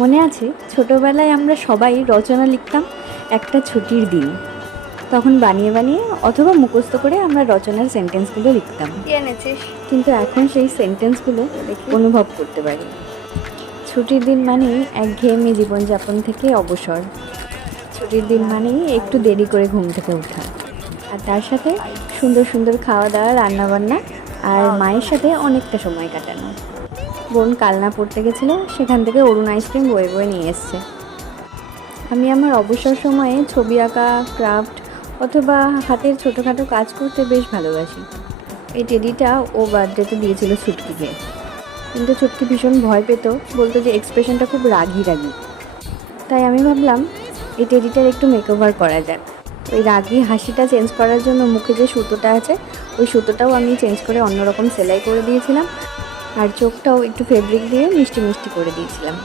মনে আছে ছোটোবেলায় আমরা সবাই রচনা লিখতাম একটা ছুটির দিন। তখন বানিয়ে বানিয়ে অথবা মুখস্থ করে আমরা রচনার সেন্টেন্সগুলো লিখতাম। কিন্তু এখন সেই সেন্টেন্সগুলো অনুভব করতে পারি। ছুটির দিন মানেই একঘেয়েমি জীবনযাপন থেকে অবসর। ছুটির দিন মানেই একটু দেরি করে ঘুম থেকে ওঠা, আর তার সাথে সুন্দর সুন্দর খাওয়া দাওয়া, রান্নাবান্না, আর মায়ের সাথে অনেকটা সময় কাটানো। বোন কালনা পড়তে গেছিলো, সেখান থেকে অরুণ আইসক্রিম বয়ে বয়ে নিয়ে এসছে। আমি আমার অবসর সময়ে ছবি আঁকা, ক্রাফট অথবা হাতের ছোটোখাটো কাজ করতে বেশ ভালোবাসি। এই টেডিটা ও বার্থডেতে দিয়েছিল ছুটকিকে, কিন্তু ছুটকি ভীষণ ভয় পেত, বলতো যে এক্সপ্রেশনটা খুব রাগি রাগি। তাই আমি ভাবলাম এই টেডিটার একটু মেকওভার করা যাক। ওই রাগি হাসিটা চেঞ্জ করার জন্য মুখে যে সুতোটা আছে ওই সুতোটাও আমি চেঞ্জ করে অন্যরকম সেলাই করে দিয়েছিলাম, আর চোখটাও একটু ফেব্রিক দিয়ে মিষ্টি মিষ্টি করে দিয়েছিলাম।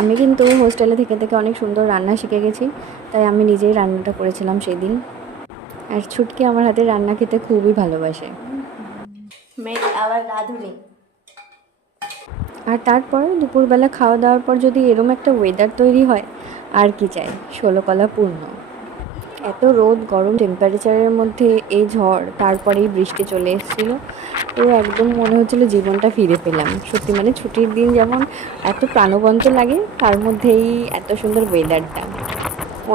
আমি কিন্তু হোস্টেলে থেকে থেকে অনেক সুন্দর রান্না শিখে গেছি, তাই আমি নিজেই রান্নাটা করেছিলাম সেই দিন। আর ছুটকি আমার হাতে রান্না খেতে খুবই ভালোবাসে। আবার রাঁধুনি। আর তারপর দুপুরবেলা খাওয়া দাওয়ার পর যদি এরম একটা ওয়েদার তৈরি হয়, আর কি চাই, ষোলকলা পূর্ণ। এত রোদ গরম টেম্পারেচারের মধ্যে এই ঝড়, তারপরেই বৃষ্টি চলে এসেছিলো। পুরো একদম মনে হচ্ছিলো জীবনটা ফিরে পেলাম। সত্যি মানে ছুটির দিন যেমন এত প্রাণবন্ত লাগে, তার মধ্যেই এত সুন্দর ওয়েদারটা।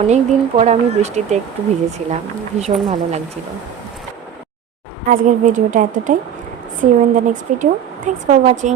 অনেক দিন পর আমি বৃষ্টিতে একটু ভিজেছিলাম, ভীষণ ভালো লাগছিল। আজকের ভিডিওটা এতটাই। See you in the next video. Thanks for watching.